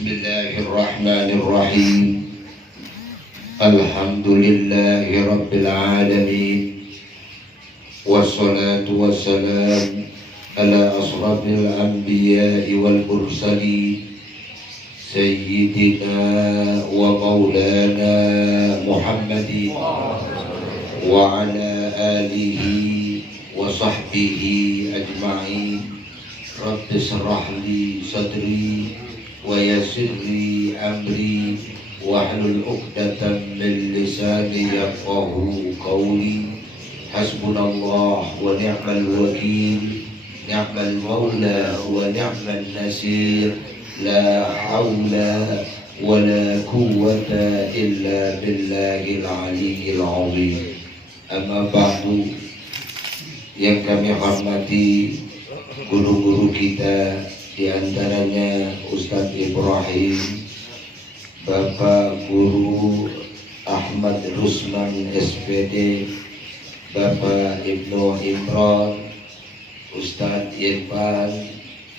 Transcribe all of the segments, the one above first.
Bismillahirrahmanirrahim. Alhamdulillahi rabbil alamin. Wassalatu wassalam ala asrafil anbiya'i wal mursalin Sayyidina wa maulana Muhammadin wa ala alihi wa sahbihi ajma'in. Rabbi shrah li sadri wa yassir li amri wahlul 'uqdatam min lisani yafqahu qawli. Hasbunallah wa ni'mal wakil, ni'mal maula wa ni'mal nasir. La haula wa la quwwata illa billahil aliyyil azim. Amma ba'du, yang kami hormati guru-guru kita, di antaranya Ustadz Ibrahim, Bapak Guru Ahmad Rusman SPD, Bapak Ibnu Imran, Ustadz Irfan,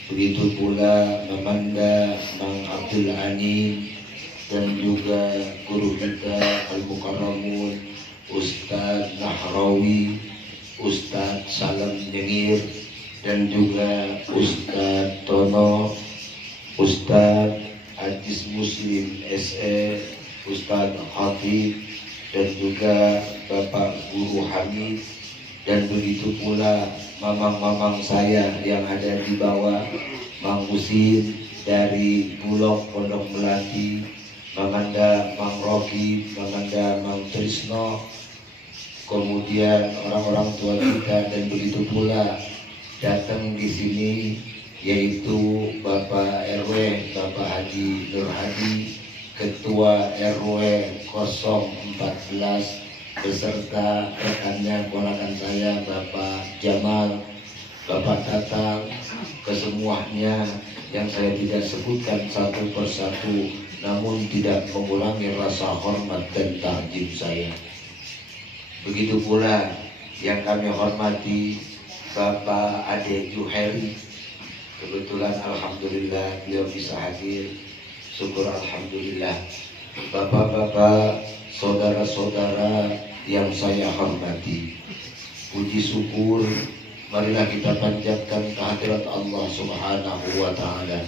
begitu pula Mamanda Mang Abdul Anim, dan juga guru kita Al-Mukarramun Ustadz Nahrawi, Ustadz Salam Nyengir, dan juga Ustadz Tono, Ustadz Ajis Muslim SE, Ustadz Khatib, dan juga Bapak Guru Hamid, dan begitu pula mamang-mamang saya yang ada di bawah, Mang Husin dari Bulog Pondok Melati, Mamanda Mang Roki, Mamanda Mang Trisno, kemudian orang-orang tua kita, dan begitu pula datang di sini yaitu Bapak RW Bapak Haji Nur Hadi, Ketua RW 014, beserta rekannya ponakan saya Bapak Jamal, Bapak Tatang, kesemuanya yang saya tidak sebutkan satu persatu, namun tidak mengulangi rasa hormat dan takjub saya. Begitu pula yang kami hormati Bapak Ade Juheri, kebetulan alhamdulillah beliau bisa hadir, syukur alhamdulillah. Bapak-bapak, saudara-saudara yang saya hormati, puji syukur marilah kita panjatkan kehadirat Allah Subhanahu wa ta'ala.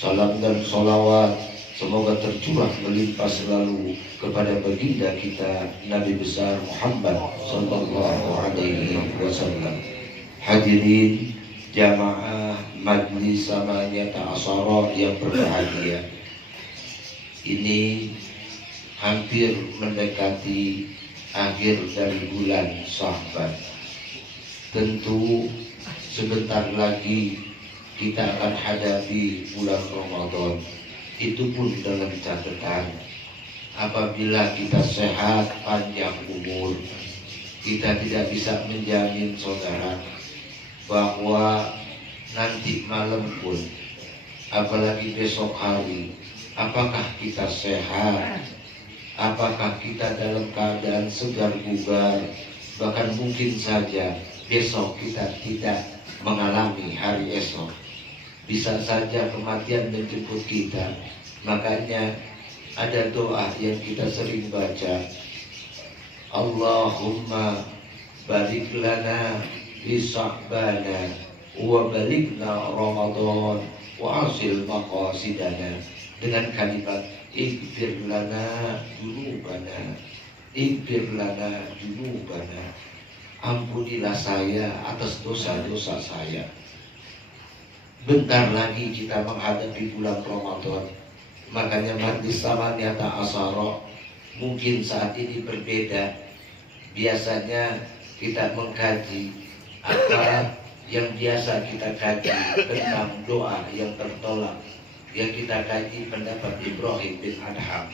Salam dan salawat semoga tercurah melimpah selalu kepada baginda kita Nabi besar Muhammad sallallahu alaihi wasallam. Hadirin jamaah majlis samaniyata asyara yang berbahagia, ini hampir mendekati akhir dari bulan Sya'ban. Tentu sebentar lagi kita akan hadapi bulan Ramadan. Itu pun dalam catatan apabila kita sehat panjang umur. Kita tidak bisa menjamin saudara bahwa nanti malam pun, apalagi besok hari, apakah kita sehat, apakah kita dalam keadaan segar bugar, bahkan mungkin saja besok kita tidak mengalami hari esok. Bisa saja kematian menjemput kita. Makanya ada doa yang kita sering baca, Allahumma barik lana fi Sya'bana wa balighna Ramadan wa asil maqasidana, dengan kalimat ighfir lana dzunubana, ighfir lana dzunubana, ampunilah saya atas dosa-dosa saya. Bentar lagi kita menghadapi bulan Ramadan. Makanya majlis samaniyata asyara mungkin saat ini berbeda. Biasanya kita mengkaji apa yang biasa kita kaji tentang doa yang tertolak, yang kita kaji pendapat Ibrahim bin Adham.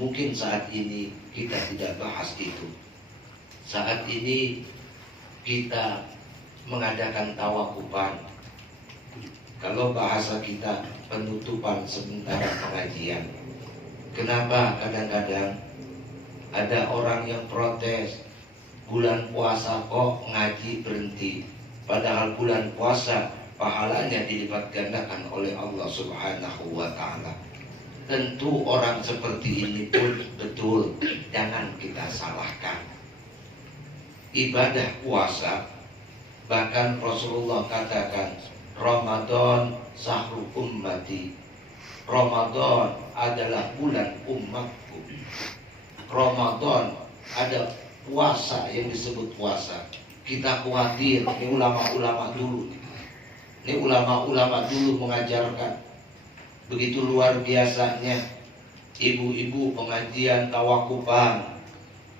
Mungkin saat ini kita tidak bahas itu. Saat ini kita mengadakan tawakufan. Kalau bahasa kita penutupan sementara pengajian. Kenapa kadang-kadang ada orang yang protes, bulan puasa kok ngaji berhenti, padahal bulan puasa pahalanya dilipat gandakan oleh Allah Subhanahu wa ta'ala. Tentu orang seperti ini pun betul, jangan kita salahkan. Ibadah puasa, bahkan Rasulullah katakan, Ramadan sahru ummati. Ramadan adalah bulan umatku. Ramadan ada puasa yang disebut puasa. Kita khawatir, ini ulama-ulama dulu. Ini ulama-ulama dulu mengajarkan. Begitu luar biasanya ibu-ibu pengajian tawakupan,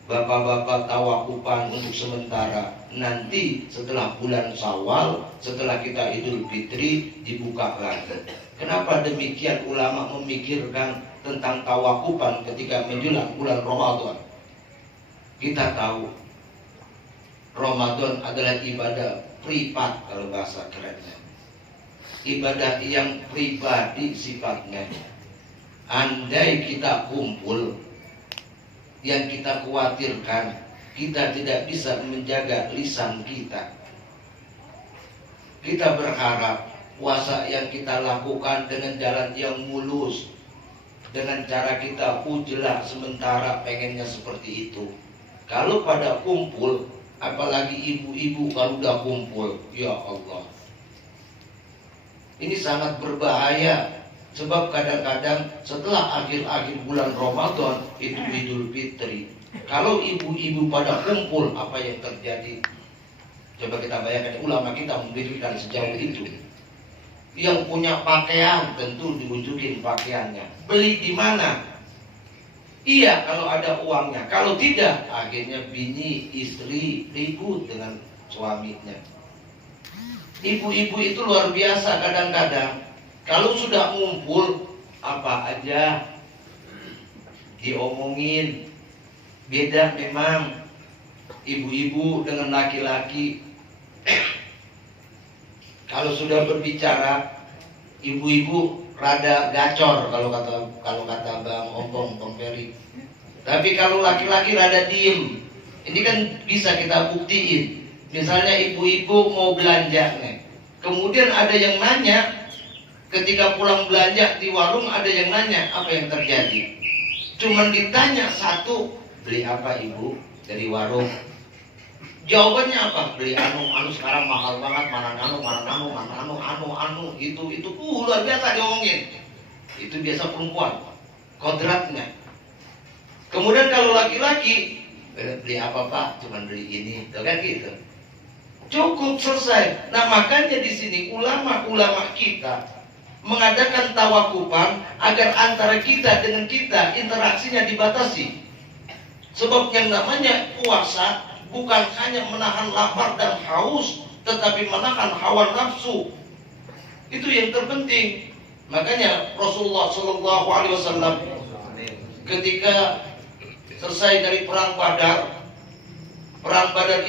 bapak-bapak tawakupan untuk sementara. Nanti setelah bulan Syawal, setelah kita Idul Fitri, dibuka lagi. Kenapa demikian ulama memikirkan tentang tawakupan ketika menjelang bulan Ramadan? Kita tahu Ramadan adalah ibadah privat kalau bahasa kerennya. Ibadah yang pribadi sifatnya. Andai kita kumpul, yang kita khawatirkan kita tidak bisa menjaga lisan kita. Kita berharap puasa yang kita lakukan dengan jalan yang mulus, dengan cara kita ujlah sementara pengennya seperti itu. Kalau pada kumpul, apalagi ibu-ibu kalau udah kumpul, ya Allah, ini sangat berbahaya. Sebab kadang-kadang setelah akhir-akhir bulan Ramadan itu Idul Fitri. Kalau ibu-ibu pada kumpul, apa yang terjadi? Coba kita bayangkan, ulama kita mendirikan sejauh itu. Yang punya pakaian tentu diunjukin pakaiannya. Beli di mana? Iya kalau ada uangnya. Kalau tidak, akhirnya bini, istri ribut dengan suaminya. Ibu-ibu itu luar biasa kadang-kadang. Kalau sudah ngumpul, apa aja diomongin. Beda memang ibu-ibu dengan laki-laki. Kalau sudah berbicara, ibu-ibu rada gacor kalau kata Bang Ompong, Bang Ferry. Tapi kalau laki-laki rada diem. Ini kan bisa kita buktiin. Misalnya ibu-ibu mau belanja nih. Kemudian ada yang nanya, ketika pulang belanja di warung ada yang nanya, apa yang terjadi? Cuman ditanya satu, beli apa ibu dari warung? Jawabannya apa? Beli anu sekarang mahal banget, mana anu, itu luar biasa diomongin. Itu biasa perempuan, kodratnya. Kemudian kalau laki-laki, beli apa pak? Cuman beli ini, kan gitu. Cukup selesai. Nah makanya di sini ulama-ulama kita mengadakan tawakupan agar antara kita dengan kita interaksinya dibatasi. Sebab yang namanya puasa bukan hanya menahan lapar dan haus, tetapi menahan hawa nafsu. Itu yang terpenting. Makanya Rasulullah SAW ketika selesai dari perang Badar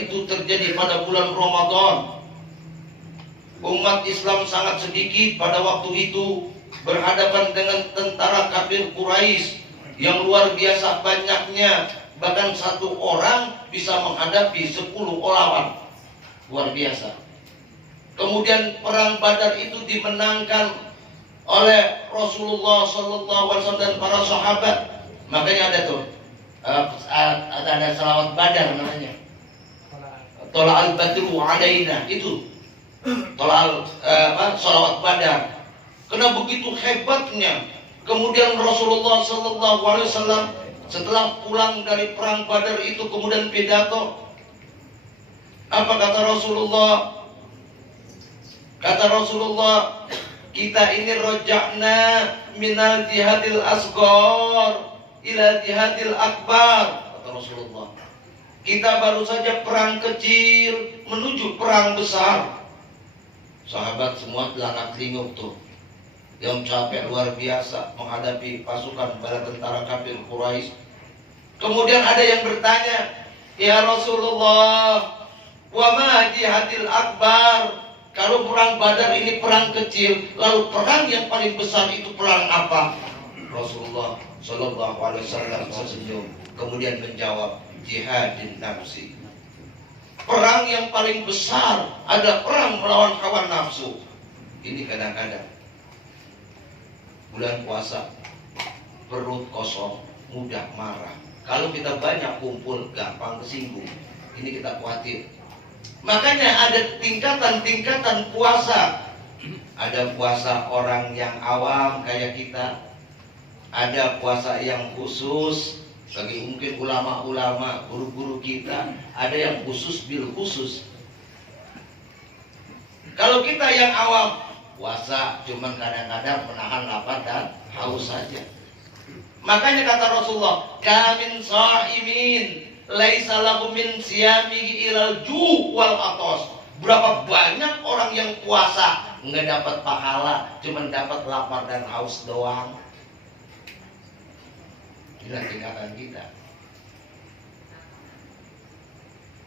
itu terjadi pada bulan Ramadan. Umat Islam sangat sedikit pada waktu itu, berhadapan dengan tentara kafir Quraisy yang luar biasa banyaknya. Bahkan satu orang bisa menghadapi 10 lawan. Luar biasa. Kemudian perang Badar itu dimenangkan oleh Rasulullah SAW dan para sahabat. Makanya ada tuh ada selawat Badar namanya. Tola'al badru alaina, itu tola'al selawat Badar. Karena begitu hebatnya. Kemudian Rasulullah SAW setelah pulang dari perang Badar itu kemudian pidato. Apa kata Rasulullah? Kata Rasulullah, kita ini roja'na minal jihadil asghar ila jihadil akbar. Kata Rasulullah, kita baru saja perang kecil menuju perang besar. Sahabat semua telah teringuk tuh, yang capek luar biasa menghadapi pasukan bala tentara kafir Quraisy. Kemudian ada yang bertanya, ya Rasulullah, wa ma jihadil akbar? Kalau perang Badar ini perang kecil, lalu perang yang paling besar itu perang apa? Rasulullah Shallallahu Alaihi Wasallam tersenyum, kemudian menjawab, jihadin nafsi. Perang yang paling besar ada perang melawan hawa nafsu. Ini kadang-kadang bulan puasa perut kosong, mudah marah. Kalau kita banyak kumpul, gampang kesinggung. Ini kita khawatir. Makanya ada tingkatan-tingkatan puasa. Ada puasa orang yang awam kayak kita. Ada puasa yang khusus bagi mungkin ulama-ulama, guru-guru kita. Ada yang khusus bil khusus. Kalau kita yang awam, puasa cuman kadang-kadang menahan lapar dan haus saja. Makanya kata Rasulullah, kamin sha'imin laisa lahu min siyamihi ilal ju' wal atos. Berapa banyak orang yang puasa nggak dapat pahala, cuman dapat lapar dan haus doang. Inilah tingkatan kita.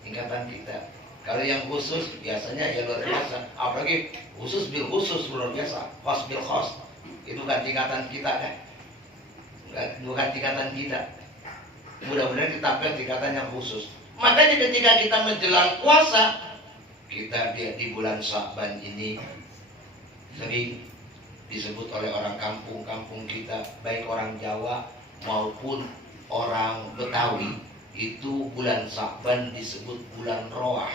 Tingkatan kita. Kalau yang khusus biasanya ya luar biasa. Apalagi khusus bil khusus luar biasa. Khos bil khos. Itu kan tingkatan kita kan. Bukan tingkatan kita. Mudah-mudahan kita ambil tingkatan yang khusus. Makanya ketika kita menjelang puasa, kita di bulan Sya'ban ini sering disebut oleh orang kampung-kampung kita, baik orang Jawa maupun orang Betawi, itu bulan Sya'ban disebut bulan roah.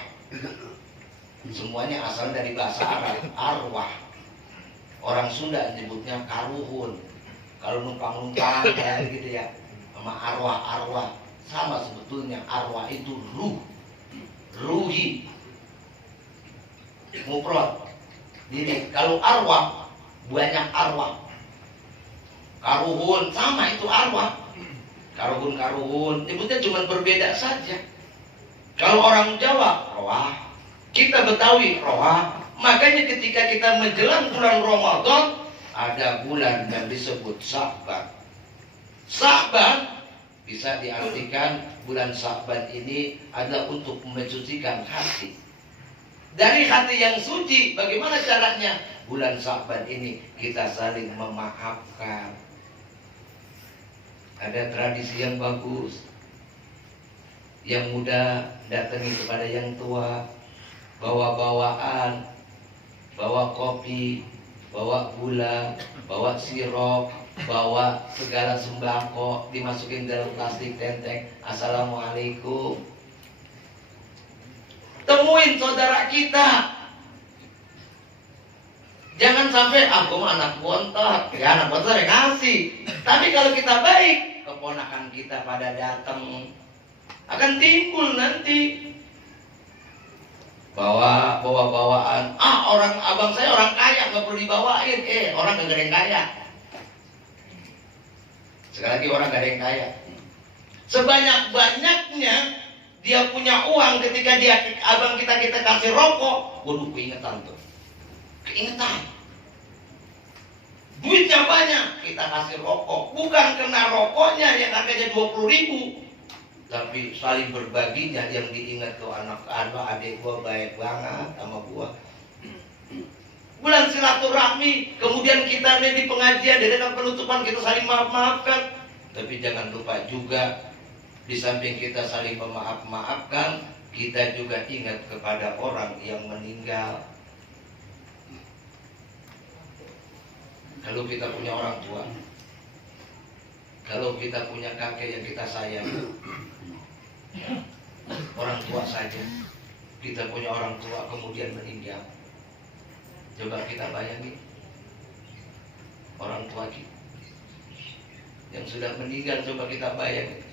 Semuanya asal dari bahasa Arab, arwah. Orang Sunda menyebutnya karuhun. Kalau numpang-numpang kayak gitu ya, sama arwah-arwah. Sama sebetulnya, arwah itu ruh, ruhi, mufrad. Jadi kalau arwah, banyak arwah. Karuhun, sama itu arwah. Karuhun, nyebutnya cuma berbeda saja. Kalau orang Jawa, roah. Kita Betawi, roah. Makanya ketika kita menjelang bulan Ramadan, ada bulan yang disebut Sya'ban. Sya'ban bisa diartikan bulan Sya'ban ini adalah untuk mensucikan hati. Dari hati yang suci, bagaimana caranya? Bulan Sya'ban ini kita saling memaafkan. Ada tradisi yang bagus. Yang muda datangi kepada yang tua, bawa bawaan, bawa kopi, bawa gula, bawa sirup, bawa segala sembako, dimasukin dalam plastik tenteng. Assalamualaikum. Temuin saudara kita. Jangan sampai aku anak bontot, ya anak bontot yang ngasih. Tapi kalau kita baik, keponakan kita pada datang, akan timbul nanti bawa-bawaan. Orang abang saya orang kaya, nggak perlu dibawain. Orang nggak ada yang kaya. Sekali lagi orang nggak ada yang kaya. Sebanyak-banyaknya dia punya uang, ketika abang kita kasih rokok, waduh keingetan tuh. Keingetan. Duitnya banyak, kita kasih rokok. Bukan kena rokoknya yang harganya 20.000, tapi saling berbaginya yang diingat tuh anak adik gua baik banget sama gua. Bulan silaturahmi, kemudian kita di pengajian, di dalam penutupan kita saling maaf-maafkan. Tapi jangan lupa juga, di samping kita saling memaaf-maafkan, kita juga ingat kepada orang yang meninggal. Kalau kita punya orang tua, kalau kita punya kakek yang kita sayang, orang tua saja, kita punya orang tua kemudian meninggal. Coba kita bayangin orang tua kita yang sudah meninggal, coba kita bayangin.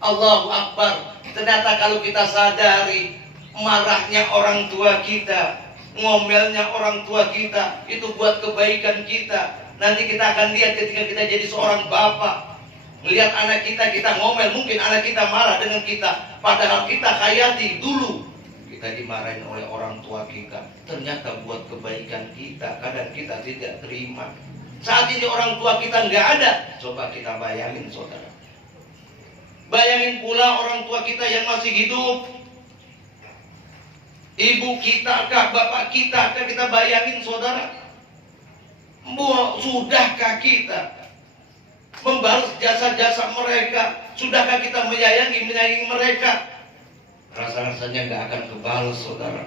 Allahu Akbar. Ternyata kalau kita sadari marahnya orang tua kita, ngomelnya orang tua kita, itu buat kebaikan kita. Nanti kita akan lihat ketika kita jadi seorang bapak, melihat anak kita ngomel, mungkin anak kita marah dengan kita, padahal kita hayati dulu kita dimarahin oleh orang tua kita, ternyata buat kebaikan kita. Kadang kita tidak terima. Saat ini orang tua kita nggak ada, coba kita bayangin saudara. Bayangin pula orang tua kita yang masih hidup, ibu kita kah, bapak kita kah, kita bayangin saudara. Sudahkah kita membalas jasa-jasa mereka? Sudahkah kita menyayangi mereka? Rasa-rasanya nggak akan kebalas saudara.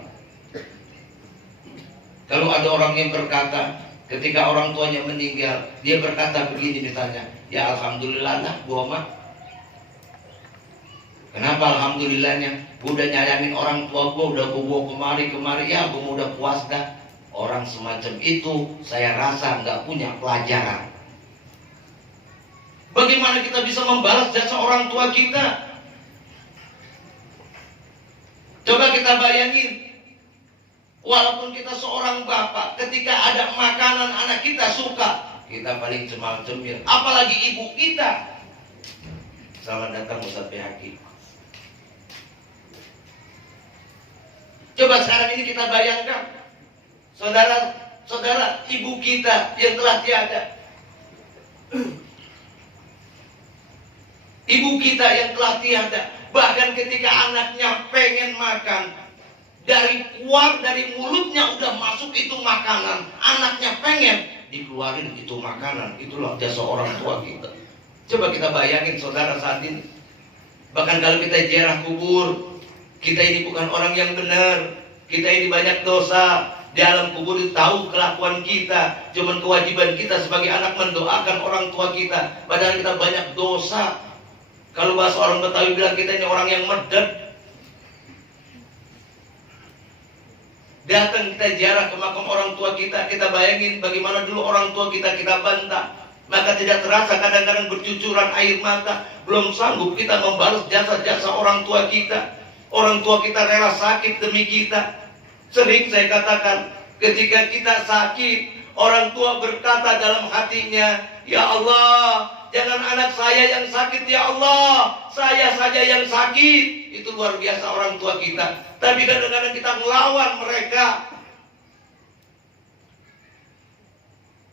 Kalau ada orang yang berkata, Ketika orang tuanya meninggal, dia berkata begini misalnya, ya alhamdulillah lah gua mah. Kenapa alhamdulillahnya? Gua udah nyayangin orang tua gua, udah gua bawa kemari, ya gua udah puas dah. Orang semacam itu saya rasa nggak punya pelajaran. Bagaimana kita bisa membalas jasa orang tua kita? Coba kita bayangin, walaupun kita seorang bapak, ketika ada makanan anak kita suka, kita paling cemil-cemil. Apalagi ibu kita. Selamat datang Ustaz PHQ. Coba sekarang ini kita bayangkan, saudara-saudara, ibu kita yang telah tiada. Ibu kita yang telah tiada. Bahkan ketika anaknya pengen makan, dari mulutnya udah masuk itu makanan, anaknya pengen dikeluarin itu makanan. Itulah jasa orang tua kita. Coba kita bayangin saudara saat ini. Bahkan kalau kita ziarah kubur, kita ini bukan orang yang benar, kita ini banyak dosa. Di alam kubur itu tahu kelakuan kita, cuman kewajiban kita sebagai anak mendoakan orang tua kita, padahal kita banyak dosa. Kalau bahasa orang Betawi bilang kita ini orang yang medet. Datang kita ziarah ke makam orang tua kita, kita bayangin bagaimana dulu orang tua kita bantah. Maka tidak terasa kadang-kadang bercucuran air mata. Belum sanggup kita membalas jasa-jasa orang tua kita. Orang tua kita rela sakit demi kita. Sering saya katakan, ketika kita sakit, orang tua berkata dalam hatinya, ya Allah, jangan anak saya yang sakit ya Allah, saya saja yang sakit. Itu luar biasa orang tua kita. Tapi kadang-kadang kita melawan mereka.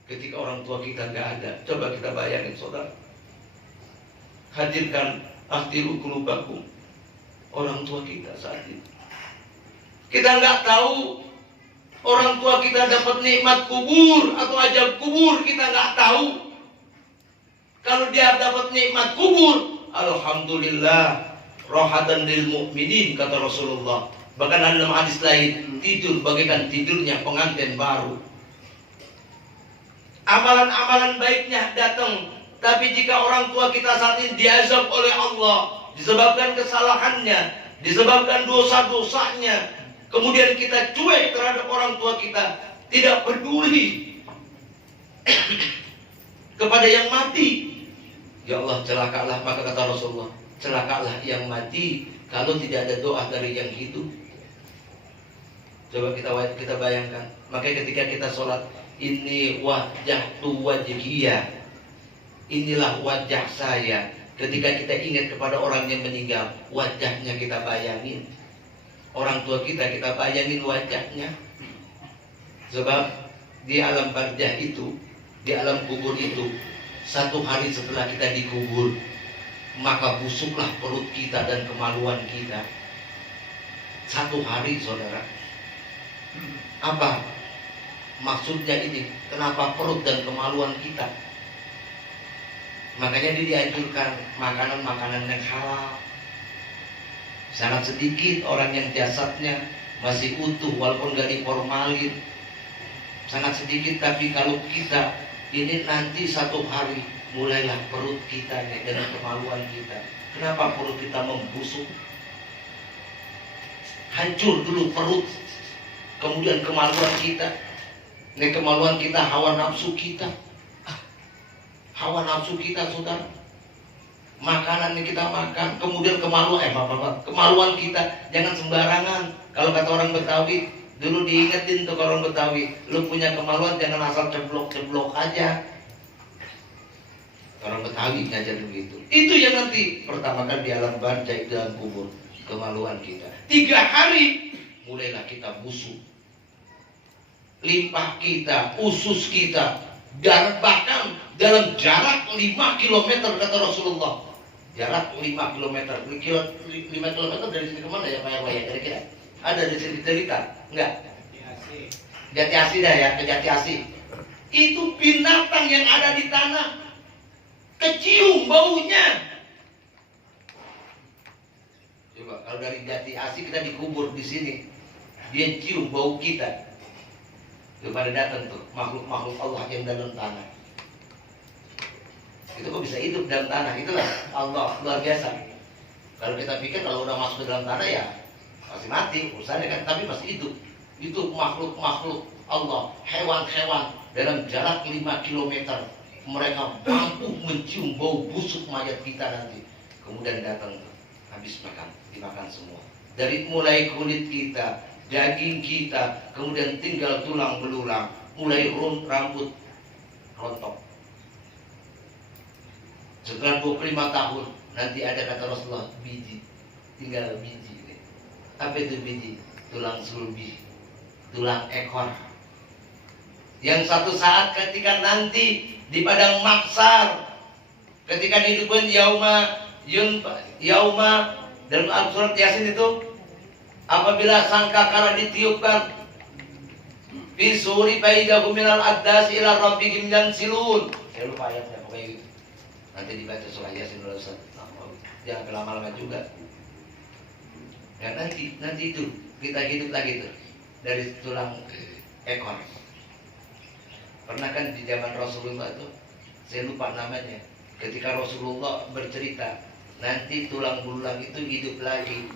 Ketika orang tua kita nggak ada, coba kita bayangin saudara. Hadirkan ahdiru qulubakum, orang tua kita saat ini. Kita nggak tahu orang tua kita dapat nikmat kubur atau ajab kubur, kita nggak tahu. Kalau dia dapat nikmat kubur, alhamdulillah, rohatan lil mu'minin, kata Rasulullah. Bahkan dalam hadis lain, tidur bagaikan tidurnya pengantin baru. Amalan-amalan baiknya datang, tapi jika orang tua kita saat ini diazab oleh Allah, disebabkan kesalahannya, disebabkan dosa-dosanya, kemudian kita cuek terhadap orang tua kita, tidak peduli kepada yang mati. Ya Allah, celakalah, maka kata Rasulullah, celakalah yang mati kalau tidak ada doa dari yang hidup. Coba kita bayangkan. Makanya ketika kita sholat, ini wajhatu wajhiyah, inilah wajah saya. Ketika kita ingat kepada orang yang meninggal, wajahnya kita bayangin. Orang tua kita bayangin wajahnya. Sebab di alam barzah itu, di alam kubur itu, 1 hari setelah kita dikubur, maka busuklah perut kita dan kemaluan kita. 1 hari saudara. Apa maksudnya ini? Kenapa perut dan kemaluan kita? Makanya dianjurkan makanan-makanan yang halal. Sangat sedikit orang yang jasadnya masih utuh walaupun gak diformalin. Sangat sedikit, tapi kalau kita ini nanti 1 hari mulailah perut kita dan kemaluan kita. Kenapa perut kita membusuk? Hancur dulu perut, kemudian kemaluan kita. Ini kemaluan kita, hawa nafsu kita. Hawa nafsu kita saudara. Makanan yang kita makan, kemudian kemaluan kita, jangan sembarangan. Kalau kata orang Betawi, dulu diingetin tuh orang Betawi, lu punya kemaluan jangan asal ceblok-ceblok aja. Orang Betawi ngajar begitu. Itu yang nanti pertama kali di alam barzah, di dalam kubur, kemaluan kita. 3 hari mulailah kita busuk. Limpah kita, usus kita, dan bahkan dalam jarak 5 km kata Rasulullah. Jarak 5 km. 5 km dari sini kemana ya Pak Yarwa ya kira-kira? Ada di sini cerita? Enggak? Jati Asih dah ya, ke Jati Asih. Itu binatang yang ada di tanah, kecium baunya. Coba kalau dari Jati Asih kita dikubur di sini, dia cium bau kita. Itu pada datang tuh makhluk-makhluk Allah yang dalam tanah. Itu kok bisa hidup dalam tanah? Itulah Allah, luar biasa. Kalau kita pikir kalau udah masuk ke dalam tanah ya masih mati urusannya kan, tapi masih hidup. Itu makhluk-makhluk Allah, hewan-hewan dalam jarak 5 km. Mereka mampu mencium bau busuk mayat kita nanti. Kemudian datang habis makan, dimakan semua. Dari mulai kulit kita, daging kita, kemudian tinggal tulang belulang, mulai rambut rontok. Setelah 25 tahun nanti ada kata Rasulullah, biji, tinggal biji. Apa itu biji? Tulang sulbi, tulang ekor. Yang satu saat ketika nanti di padang mahsyar, ketika dihidupkan yauma dalam surat Yasin itu, apabila sangkakala ditiupkan, fi suri faidahum minal addasi ila rabbihim yansilun. Saya lupa ayatnya pokoknya gitu. Nanti dibaca surah Yasin dulu Ustaz. Jangan lama-lama juga. Ya nanti itu kita hidup lagi tuh dari tulang ekor. Pernah kan di zaman Rasulullah itu, saya lupa namanya, ketika Rasulullah bercerita nanti tulang belulang itu hidup lagi.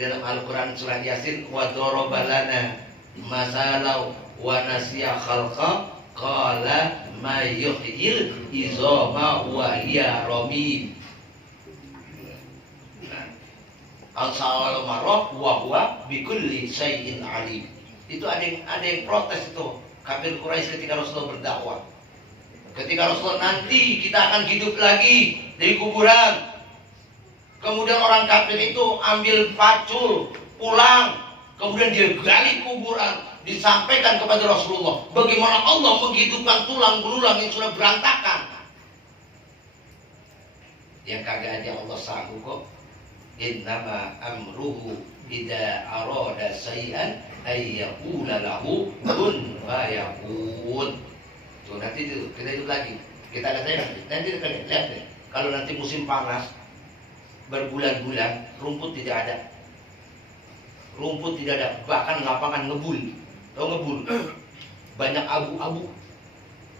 Dalam Al-Quran surah Yasin, wa daraba lana masalau wa nasiya khalqa qala ma yuhyil izama wa hiya ramim. Al-sawal marok wa huwa bikulli syai'in alim. Itu ada yang protes itu kafir Quraisy ketika Rasulullah berdakwah. Ketika Rasulullah nanti kita akan hidup lagi dari kuburan. Kemudian orang kafir itu ambil pacul pulang, kemudian dia gali kuburan, disampaikan kepada Rasulullah bagaimana Allah menghidupkan tulang belulang yang sudah berantakan. Yang kagak aja Allah sanggup kok. Innama amruhu idza arada syai'an ay yaqula lahu kun fayakun. Tuh nanti itu kita hidup lagi. Kita lihat nanti lihat deh. Kalau nanti musim panas berbulan-bulan rumput tidak ada. Rumput tidak ada, bahkan lapangan ngebul. Tahu ngebul? Banyak abu-abu.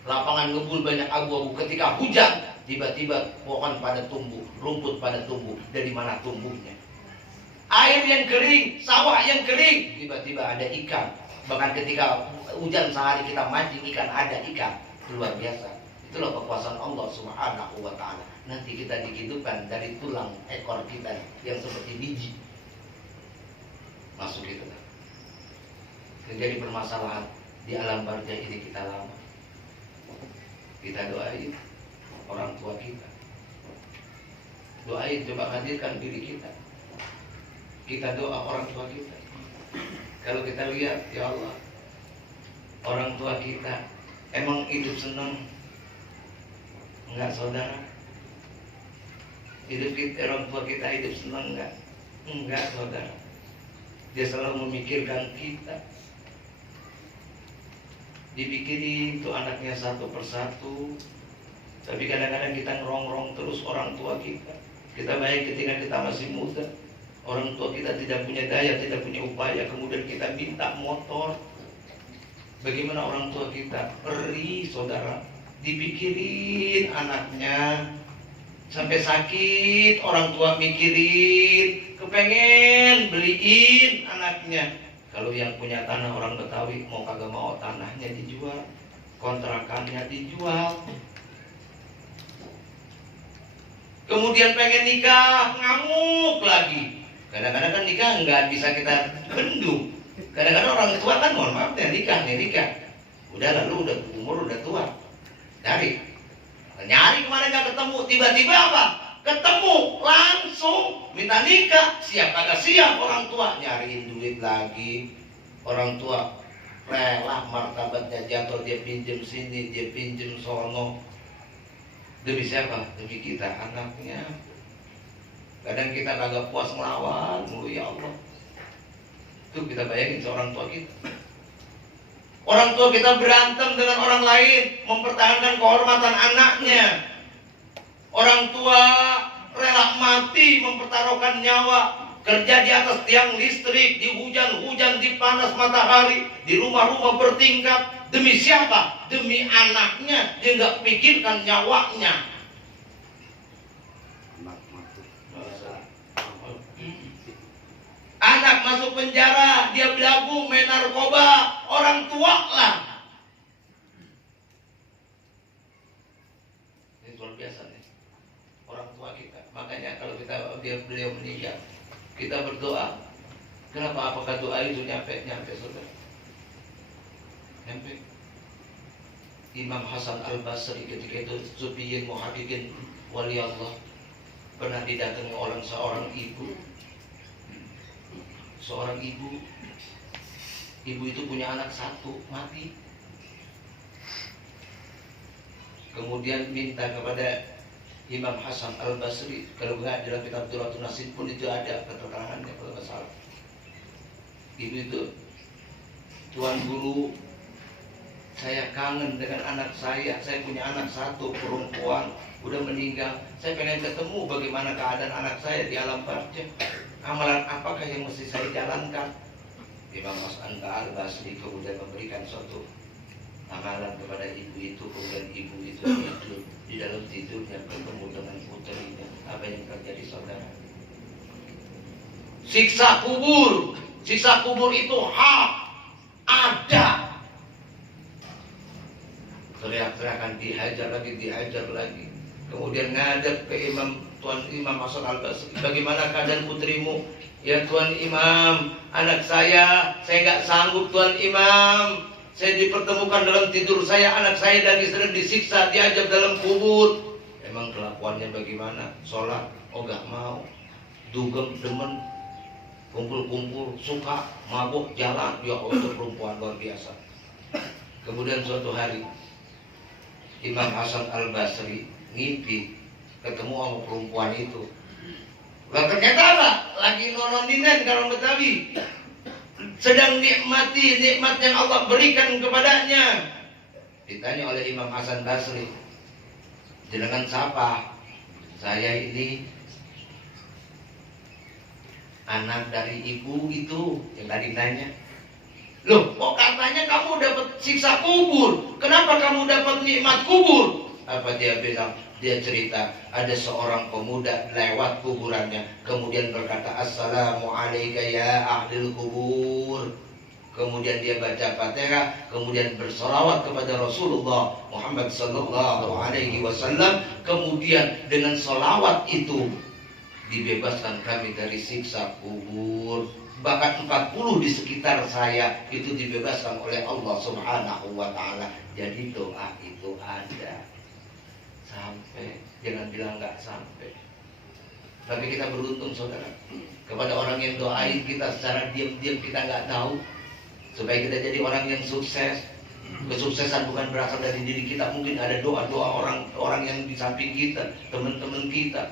Lapangan ngebul banyak abu-abu. Ketika hujan tiba-tiba pohon pada tumbuh, rumput pada tumbuh. Dari mana tumbuhnya? Air yang kering, sawah yang kering, tiba-tiba ada ikan. Bahkan ketika hujan sehari kita mancing ikan, ada ikan. Luar biasa. Itulah kekuasaan Allah Subhanahu wa ta'ala. Nanti kita dihidupkan dari tulang ekor kita yang seperti biji. Masuk itu. Menjadi permasalahan di alam barzah ini kita lama. Kita doain orang tua kita. Doain, coba hadirkan diri kita. Kita doa orang tua kita. Kalau kita lihat, ya Allah, orang tua kita emang hidup senang? Enggak saudara? Hidup kita, orang tua kita hidup senang enggak? Enggak saudara. Dia selalu memikirkan kita. Dipikirin tuh anaknya satu persatu. Tapi kadang-kadang kita ngerongrong terus orang tua kita. Kita baik ketika kita masih muda. Orang tua kita tidak punya daya, tidak punya upaya. Kemudian kita minta motor. Bagaimana orang tua kita? Perih saudara. Dipikirin anaknya. Sampai sakit orang tua mikirin. Kepengen beliin anaknya. Kalau yang punya tanah orang Betawi mau kagak mau tanahnya dijual. Kontrakannya dijual. Kemudian pengen nikah, ngamuk lagi. Kadang-kadang kan nikah nggak bisa kita bendung. Kadang-kadang orang tua kan mohon maaf ya nikah. Udah lalu udah umur udah tua. Nyari kemana nggak ketemu. Tiba-tiba apa? Ketemu langsung minta nikah. Siap kagak siap orang tua. Nyariin duit lagi. Orang tua rela martabatnya jatuh. Dia pinjem sini, dia pinjem sono. Demi siapa? Demi kita, anaknya. Kadang kita kagak puas ngelawan mulu, ya Allah. Itu kita bayangin seorang tua kita. Orang tua kita berantem dengan orang lain, mempertahankan kehormatan anaknya. Orang tua rela mati mempertaruhkan nyawa kerja di atas tiang listrik, di hujan-hujan, di panas matahari, di rumah-rumah bertingkat. Demi siapa? Demi anaknya. Dia nggak pikirkan nyawanya. Anak masuk penjara, dia belagu, main narkoba, orang tua lah. Ini luar biasa nih, orang tua kita. Makanya kalau beliau meninggal, kita berdoa. Kenapa? Apakah doa itu nyampe saudara? Nyampe. Imam Hasan Al-Basri ketika itu Sufiyin Muhaddiqin wali Allah pernah didatangi oleh seorang ibu. Seorang ibu itu punya anak satu, mati. Kemudian minta kepada Imam Hasan Al-Basri, kalau enggak dalam kitab Duratun Nasid pun itu ada keterangannya kalau nggak salah. Ibu itu, Tuan Guru, saya kangen dengan anak saya punya anak satu perempuan, udah meninggal. Saya pengen ketemu bagaimana keadaan anak saya di alam barzah. Amalan apakah yang mesti saya jalankan? Imam Hasan Al-Basri kemudian memberikan suatu amalan kepada ibu itu. Kemudian ibu itu tidur, di dalam tidurnya bertemu dengan putrinya. Apa yang terjadi saudara? Siksa kubur itu hak ada. Teriak-teriakan, dihajar lagi. Kemudian ngadep ke Tuan Imam Hasan Al-Basri, bagaimana keadaan putrimu? Ya Tuan Imam, anak saya nggak sanggup Tuan Imam. Saya dipertemukan dalam tidur saya, anak saya lagi sedang disiksa, diajak dalam kubur. Emang kelakuannya bagaimana? Sholat, oh nggak mau. Dugem, demen, kumpul-kumpul, suka, mabuk, jalan. Ya Allah, itu perempuan luar biasa. Kemudian suatu hari Imam Hasan Al-Basri ngimpi ketemu sama perempuan itu. Lah ternyata apa? Lagi nononinan kalau Betawi. Sedang nikmati nikmat yang Allah berikan kepadanya. Ditanya oleh Imam Hasan Basri, jenengan siapa? Saya ini anak dari ibu itu yang tadi nanya. Loh, kok katanya kamu dapat siksa kubur? Kenapa kamu dapat nikmat kubur? Apa dia bilang? Dia cerita, ada seorang pemuda lewat kuburannya, kemudian berkata, Assalamualaikum ya ahlil kubur. Kemudian dia baca Fatihah, kemudian bersolawat kepada Rasulullah Muhammad sallallahu alaihi wasallam. Kemudian dengan solawat itu dibebaskan kami dari siksa kubur. Bahkan 40 di sekitar saya itu dibebaskan oleh Allah subhanahu wa ta'ala. Jadi doa itu ada. Sampai, jangan bilang nggak sampai. Tapi kita beruntung saudara, kepada orang yang doain kita secara diam-diam, kita nggak tahu, supaya kita jadi orang yang sukses. Kesuksesan bukan berasal dari diri kita. Mungkin ada doa-doa orang yang di samping kita, teman-teman kita.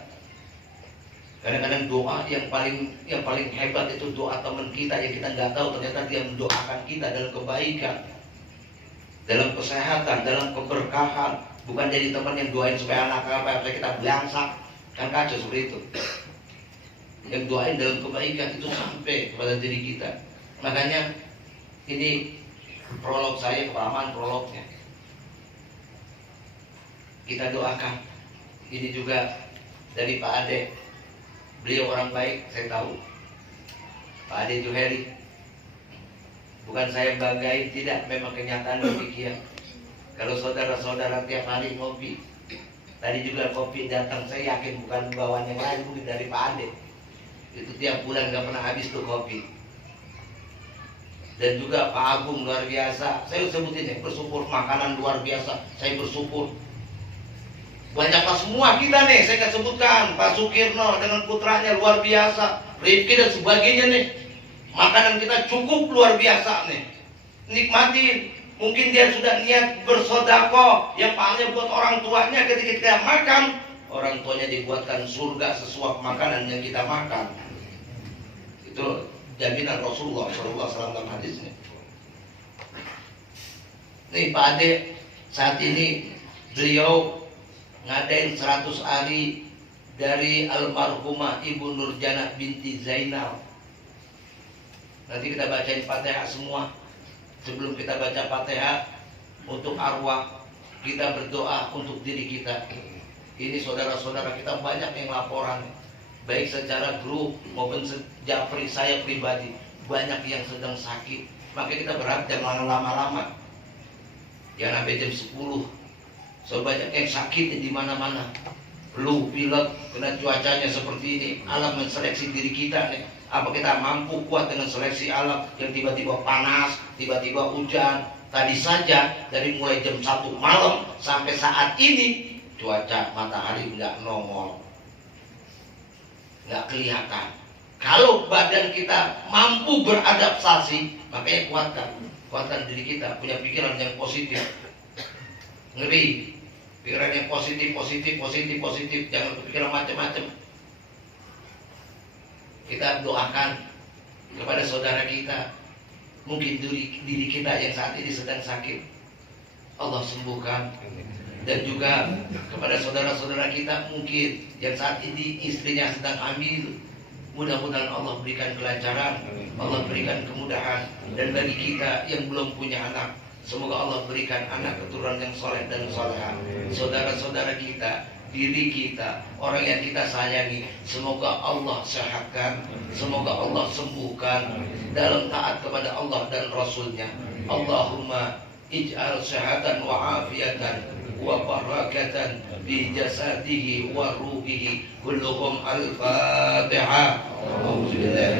Kadang-kadang doa yang paling hebat itu doa teman kita yang kita nggak tahu, ternyata dia mendoakan kita dalam kebaikan, dalam kesehatan, dalam keberkahan. Bukan jadi teman yang doain supaya anak apa kita belangsak, kan kacau seperti itu. Yang doain dalam kebaikan itu sampai kepada diri kita. Makanya ini prolog saya, kepahaman prolognya. Kita doakan. Ini juga dari Pak Ade. Beliau orang baik, saya tahu. Pak Ade Juheri. Bukan saya banggain, tidak, memang kenyataan demikian. Kalau saudara-saudara tiap hari ngopi, tadi juga kopi datang, saya yakin bukan bawaan yang lain, mungkin dari Pak Ade. Itu tiap bulan gak pernah habis tuh kopi. Dan juga Pak Agung luar biasa. Saya sebutin ya, bersyukur, makanan luar biasa. Saya bersyukur. Banyak pas semua kita nih, saya gak sebutkan. Pak Sukirno dengan putranya luar biasa. Rifki dan sebagainya nih. Makanan kita cukup luar biasa nih. Nikmatin. Mungkin dia sudah niat bersodako, yang pahalnya buat orang tuanya ketika kita makan, orang tuanya dibuatkan surga sesuap makanan yang kita makan. Itu jaminan Rasulullah SAW dalam hadisnya. Nih Pak Ade, saat ini beliau ngadain 100 hari dari almarhumah Ibu Nurjana binti Zainal. Nanti kita bacain Fatihah semua. Sebelum kita baca Fatihah, untuk arwah kita berdoa untuk diri kita. Ini saudara-saudara kita banyak yang laporan, baik secara grup maupun Japri saya pribadi, banyak yang sedang sakit. Maka kita berharap jangan lama-lama, jangan sampai jam 10. So banyak yang sakit di mana-mana, flu, pilek, kena cuacanya seperti ini. Alam menseleksi diri kita nih. Apa kita mampu kuat dengan seleksi alam yang tiba-tiba panas, tiba-tiba hujan? Tadi saja dari mulai jam 1 malam sampai saat ini cuaca matahari nggak nongol, nggak kelihatan. Kalau badan kita mampu beradaptasi, makanya kuatkan diri kita, punya pikiran yang positif. Ngeri, pikiran yang positif, jangan berpikiran macam-macam. Kita doakan kepada saudara kita, mungkin diri kita yang saat ini sedang sakit, Allah sembuhkan. Dan juga kepada saudara-saudara kita mungkin yang saat ini istrinya sedang hamil, mudah-mudahan Allah berikan kelancaran, Allah berikan kemudahan. Dan bagi kita yang belum punya anak, semoga Allah berikan anak keturunan yang soleh dan soleha. Saudara-saudara kita, diri kita, orang yang kita sayangi, semoga Allah sehatkan, semoga Allah sembuhkan dalam taat kepada Allah dan Rasulnya. Allahumma ij'al sehatan wa afiatan wa barakatan bi jasadihi wa ruhihi kulluhum al-fatihah. Alhamdulillah.